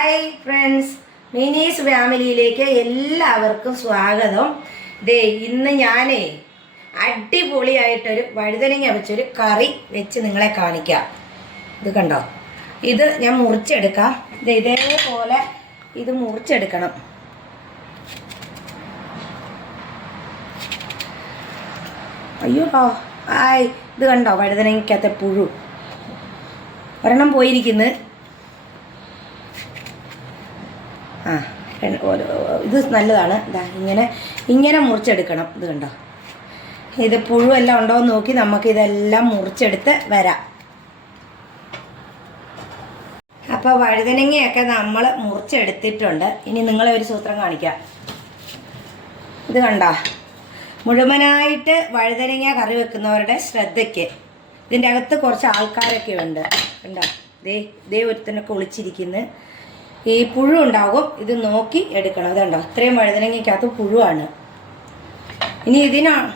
Hi friends, മിനീസ് ഫാമിലിയിലേക്ക് എല്ലാവർക്കും സ്വാഗതം. ഇന്ന് ഞാനേ അടിപൊളിയായിട്ടൊരു വഴുതനങ്ങ വെച്ചൊരു കറി വെച്ച് നിങ്ങളെ കാണിക്കാം. ഇത് കണ്ടോ, ഇത് ഞാൻ മുറിച്ചെടുക്കാം. ഇതേപോലെ ഇത് മുറിച്ചെടുക്കണം. അയ്യോ ആയ്, ഇത് കണ്ടോ വഴുതനങ്ങക്കകത്തെ പുഴു ഒരെണ്ണം പോയിരിക്കുന്നു. ഇത് നല്ലതാണ്. ഇങ്ങനെ മുറിച്ചെടുക്കണം. ഇത് കണ്ടോ, ഇത് പുഴുവെല്ലാം ഉണ്ടോ എന്ന് നോക്കി നമുക്കിതെല്ലാം മുറിച്ചെടുത്ത് വരാം. അപ്പോൾ വഴുതനങ്ങയൊക്കെ നമ്മൾ മുറിച്ചെടുത്തിട്ടുണ്ട്. ഇനി നിങ്ങളെ ഒരു സൂത്രം കാണിക്കാം. ഇത് കണ്ടോ, മുഴുവനായിട്ട് വഴുതനങ്ങ കറി വെക്കുന്നവരുടെ ശ്രദ്ധയ്ക്ക് ഇതിൻ്റെ അകത്ത് കുറച്ച് ആൾക്കാരൊക്കെ ഉണ്ട്. കണ്ടോ, ദേ ഒരുത്തനൊക്കെ ഒളിച്ചിരിക്കുന്നു. ഈ പുഴു ഉണ്ടാകും, ഇത് നോക്കി എടുക്കണം. അതുണ്ടോ, ഇത്രയും വഴുതനങ്ങയ്ക്കകത്ത് പുഴുവാണ്. ഇനി ഇതിനുള്ള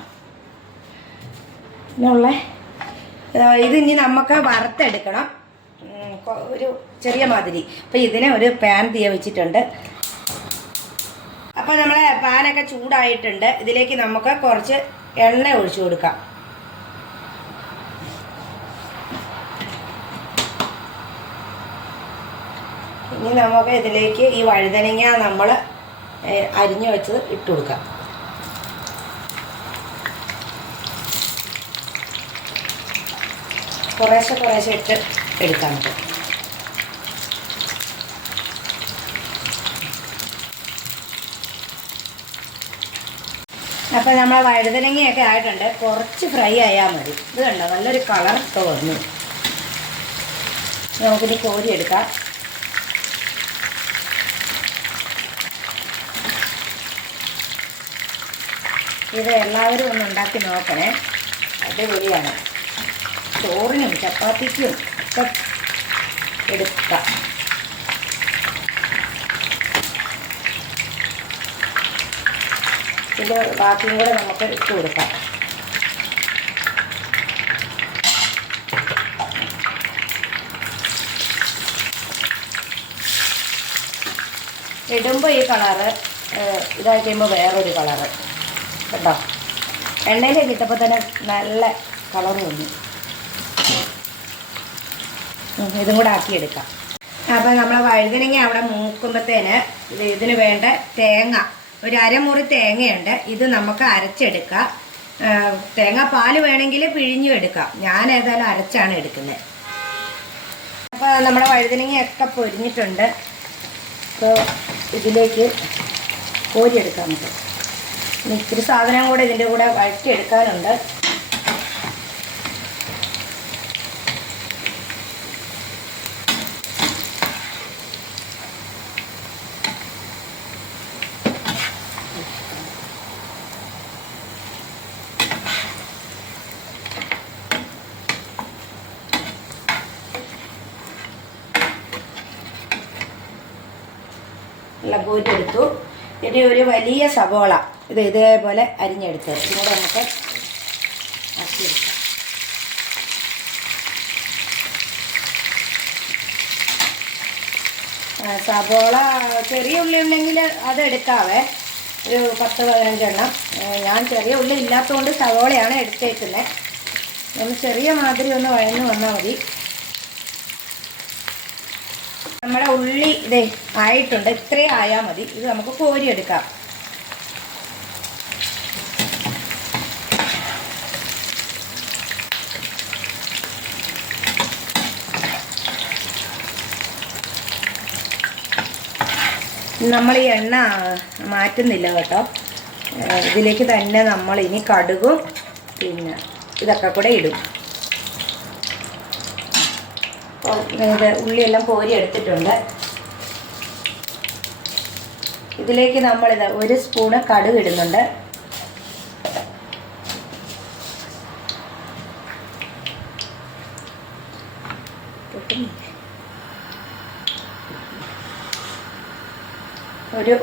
ഇതിനി നമുക്ക് വറുത്തെടുക്കണം, ഒരു ചെറിയ മാതിരി. അപ്പം ഇതിനെ ഒരു പാൻ തീയ വെച്ചിട്ടുണ്ട്. അപ്പോൾ നമ്മളെ പാനൊക്കെ ചൂടായിട്ടുണ്ട്. ഇതിലേക്ക് നമുക്ക് കുറച്ച് എണ്ണ ഒഴിച്ചു കൊടുക്കാം. ഇനി നമുക്ക് ഇതിലേക്ക് ഈ വഴുതനങ്ങ നമ്മൾ അരിഞ്ഞു വെച്ചത് ഇട്ട് കൊടുക്കാം. കുറേശ്ശെ ഇട്ട് എടുക്കാം നമുക്ക്. അപ്പോൾ നമ്മൾ വഴുതനങ്ങയൊക്കെ ആയിട്ടുണ്ട്. കുറച്ച് ഫ്രൈ ആയാൽ മതി. ഇത് കണ്ടോ, നല്ലൊരു കളർ തോന്നുന്നു. നമുക്കിനി കോരിയെടുക്കാം. ഇത് എല്ലാവരും ഒന്ന് ഉണ്ടാക്കി നോക്കണേ, അടിപൊളിയാണ്. ചോറിനും ചപ്പാത്തിക്കും ഒക്കെ എടുക്കാം. ഇത് ബാക്കിയും കൂടെ നമുക്ക് ഇട്ട് കൊടുക്കാം. ഇടുമ്പോൾ ഈ കളറ് ഇതായി കഴിയുമ്പോൾ വേറൊരു കളറ് കേട്ടോ. എണ്ണയിലേക്ക് ഇട്ടപ്പോൾ തന്നെ നല്ല കളർ വന്നു. ഇതും കൂടെ ആക്കിയെടുക്കാം. അപ്പോൾ നമ്മൾ വഴുതനങ്ങ അവിടെ മൂക്കുമ്പോഴത്തേന് ഇതിന് വേണ്ട തേങ്ങ, ഒരു അരമുറി തേങ്ങയുണ്ട്. ഇത് നമുക്ക് അരച്ചെടുക്കാം. തേങ്ങാപ്പാൽ വേണമെങ്കിൽ പിഴിഞ്ഞും എടുക്കാം. ഞാൻ ഏതായാലും അരച്ചാണ് എടുക്കുന്നത്. അപ്പോൾ നമ്മുടെ വഴുതനങ്ങയൊക്കെ പൊരിഞ്ഞിട്ടുണ്ട്. അപ്പോൾ ഇതിലേക്ക് കോരിയെടുക്കാം നമുക്ക്. ഇത്തിരി സാധനം കൂടെ ഇതിൻ്റെ കൂടെ വഴറ്റിയെടുക്കാനുണ്ട്. എല്ലാം കോരിയെടുത്തു. ഇനി ഒരു വലിയ സവോള ഇത് ഇതേപോലെ അരിഞ്ഞെടുത്ത് ഇതിനോട് നമുക്ക് ആക്കിയെടുക്കാം. സവോള ചെറിയ ഉള്ളി ഉണ്ടെങ്കിൽ അത് എടുക്കാവേ, ഒരു 10-15 എണ്ണം. ഞാൻ ചെറിയ ഉള്ളി ഇല്ലാത്തതുകൊണ്ട് സവോളയാണ് എടുത്തേക്കുന്നത്. ഒന്ന് ചെറിയ മാതിരി ഒന്ന് വഴന്ന് വന്നാൽ മതി. നമ്മുടെ ഉള്ളി ഇതേ ആയിട്ടുണ്ട്. ഇത്രയും ആയാൽ മതി. ഇത് നമുക്ക് കോരിയെടുക്കാം. നമ്മൾ ഈ എണ്ണ മാറ്റുന്നില്ല കേട്ടോ. ഇതിലേക്ക് തന്നെ നമ്മൾ ഇനി കടുകും പിന്നെ ഇതൊക്കെ കൂടെ ഇടും. ഇത് ഉള്ളിയെല്ലാം കോരി എടുത്തിട്ടുണ്ട്. ഇതിലേക്ക് നമ്മളിത് 1 സ്പൂണ് കടുക് ഇടുന്നുണ്ട്.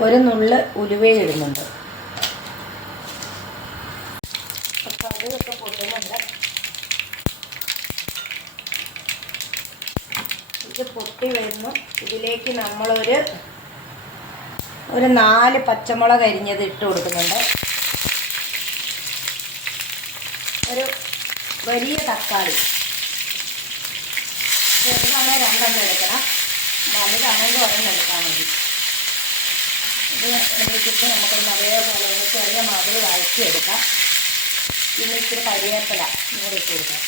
ഒരു നുള്ള് ഉലുവയും ഇടുന്നുണ്ട്. അപ്പോൾ അതൊക്കെ പൊട്ടുന്നുണ്ട്. ഇത് പൊട്ടി വരുന്നു. ഇതിലേക്ക് ഇതിലേക്ക് നമ്മളൊരു 4 പച്ചമുളക് അരിഞ്ഞത് ഇട്ട് കൊടുക്കുന്നുണ്ട്. ഒരു വലിയ തക്കാളി, ചെറുതാണെങ്കിൽ 2 എടുക്കണം, വലുതാണെങ്കിൽ 1 എടുത്താൽ മതി. ഇത് എന്നിട്ട് നമുക്കൊന്ന് അതേപോലെ ഒന്ന് ചെറിയ മാതിരി വഴറ്റിയെടുക്കാം. പിന്നെ ഇച്ചിരി കരിവേപ്പില കൂടെ ഇട്ട് കൊടുക്കാം.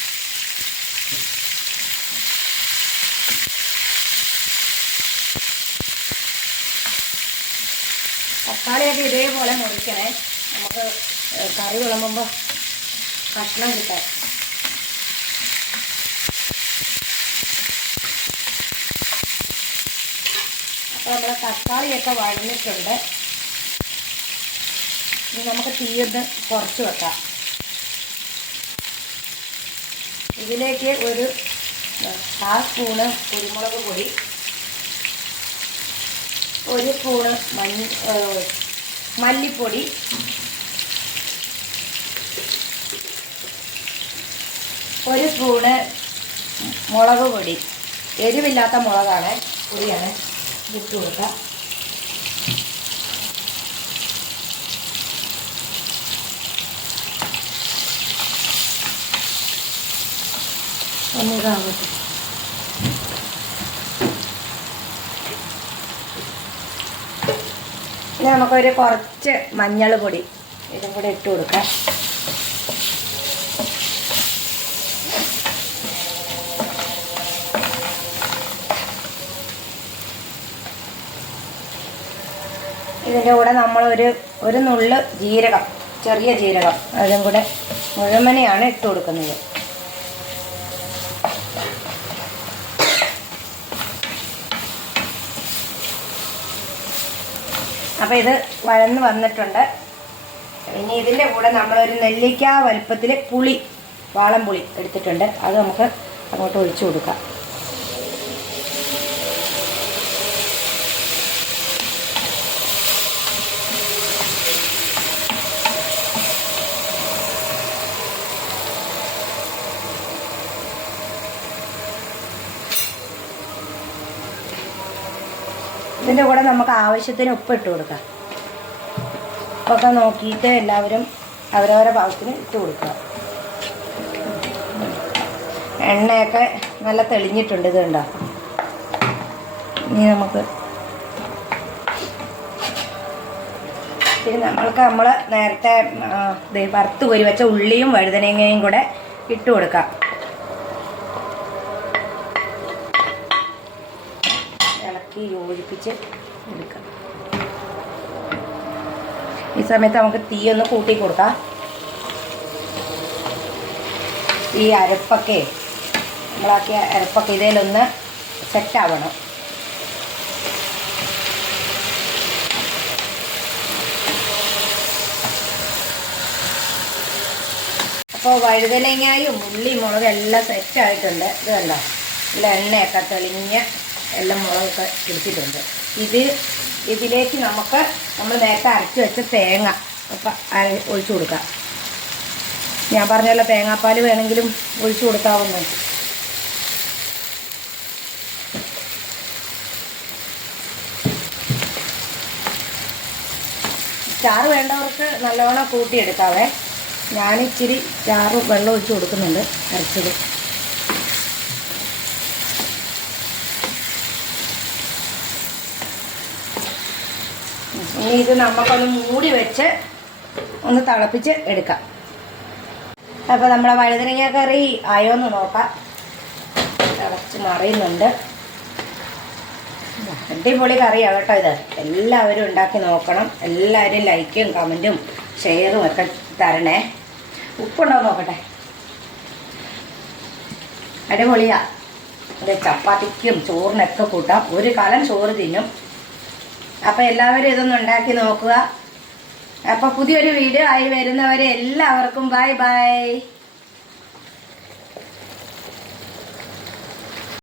തക്കാളിയൊക്കെ ഇതേപോലെ മുറിക്കണേ, നമുക്ക് കറി വിളമ്പുമ്പോൾ കഷ്ണം കിട്ടാൻ. അപ്പോൾ നമ്മുടെ തക്കാളിയൊക്കെ വഴഞ്ഞിട്ടുണ്ട്. ഇനി നമുക്ക് തീയൊന്ന് കുറച്ച് വെക്കാം. ഇതിലേക്ക് ഒരു 1/2 സ്പൂണ് കുരുമുളക് പൊടി, 1 സ്പൂണ് മല്ലിപ്പൊടി, 1 സ്പൂണ് മുളക് പൊടി, എരിവില്ലാത്ത മുളകാണ്, പൊടിയാണ്, ഇട്ട് കൊടുക്കുക. ഒന്നിതാകട്ടെ. ഇനി നമുക്കൊരു കുറച്ച് മഞ്ഞൾ പൊടി ഇതും കൂടെ ഇട്ട് കൊടുക്കാം. ഇതിൻ്റെ കൂടെ നമ്മളൊരു നുള്ള് ജീരകം, ചെറിയ ജീരകം, അതും കൂടെ മുഴുവനെയാണ് ഇട്ട് കൊടുക്കുന്നത്. അപ്പോൾ ഇത് വഴന്ന് വന്നിട്ടുണ്ട്. ഇനി ഇതിൻ്റെ കൂടെ നമ്മളൊരു നെല്ലിക്ക വലുപ്പത്തിൽ പുളി, വാളംപുളി എടുത്തിട്ടുണ്ട്, അത് നമുക്ക് അങ്ങോട്ട് ഒഴിച്ചു കൊടുക്കാം. ഇതിൻ്റെ കൂടെ നമുക്ക് ആവശ്യത്തിന് ഉപ്പിട്ട് കൊടുക്കാം. ഉപ്പൊക്കെ നോക്കിയിട്ട് എല്ലാവരും അവരവരുടെ പാകത്തിന് ഇട്ട് കൊടുക്കുക. എണ്ണയൊക്കെ നല്ല തെളിഞ്ഞിട്ടുണ്ട്, ഇത് കണ്ടോ. ഇനി നമ്മൾ നേരത്തെ വറുത്ത് കോരി വെച്ച ഉള്ളിയും വഴുതനങ്ങയും കൂടെ ഇട്ട് കൊടുക്കാം. യോജിപ്പിച്ച് എടുക്കാം. ഈ സമയത്ത് നമുക്ക് തീ ഒന്ന് കൂട്ടി കൊടുക്കാം. ഈ അരപ്പൊക്കെ നമ്മളാക്കിയ അരപ്പൊക്കെ ഇതിലൊന്ന് സെറ്റാവണം. അപ്പോൾ വഴുതനങ്ങയും ഉള്ളി മുളകും എല്ലാം സെറ്റായിട്ടുണ്ട്. ഇത് കണ്ടോ, ഇതിൽ എണ്ണയൊക്കെ തെളിഞ്ഞ് എല്ലാം മുളകൊക്കെ പിടിച്ചിട്ടുണ്ട്. ഇതിലേക്ക് നമ്മൾ നേരത്തെ അരച്ച് വെച്ച തേങ്ങ ഒഴിച്ചു കൊടുക്കാം. ഞാൻ പറഞ്ഞല്ലോ, തേങ്ങാപ്പാൽ വേണമെങ്കിലും ഒഴിച്ചു കൊടുക്കാവുന്നു. ചാറ് വേണ്ടവർക്ക് നല്ലവണ്ണം കൂട്ടിയെടുക്കാവേ. ഞാനിച്ചിരി ചാറ് വെള്ളം ഒഴിച്ച് കൊടുക്കുന്നുണ്ട് അരച്ചത്. ഇനി ഇത് നമുക്കൊന്ന് മൂടി വെച്ച് ഒന്ന് തിളപ്പിച്ച് എടുക്കാം. അപ്പോൾ നമ്മളെ വഴുതനങ്ങ കറി ആയോന്ന് നോക്കാം. തിളച്ച് മറിയുന്നുണ്ട്. അടിപൊളി കറിയാണ് കേട്ടോ ഇത്. എല്ലാവരും ഉണ്ടാക്കി നോക്കണം. എല്ലാവരും ലൈക്കും കമൻറ്റും ഷെയറും ഒക്കെ തരണേ. ഉപ്പുണ്ടോ നോക്കട്ടെ. അടിപൊളിയാണ്. അത് ചപ്പാത്തിക്കും ചോറിനൊക്കെ കൂട്ടാം. ഒരു കാലം ചോറ് തിന്നും. അപ്പോൾ എല്ലാവരും ഇതൊന്ന് ഉണ്ടാക്കി നോക്കുക. അപ്പോൾ പുതിയൊരു വീഡിയോ ആയി വരുന്നവരെ എല്ലാവർക്കും ബൈ ബൈ.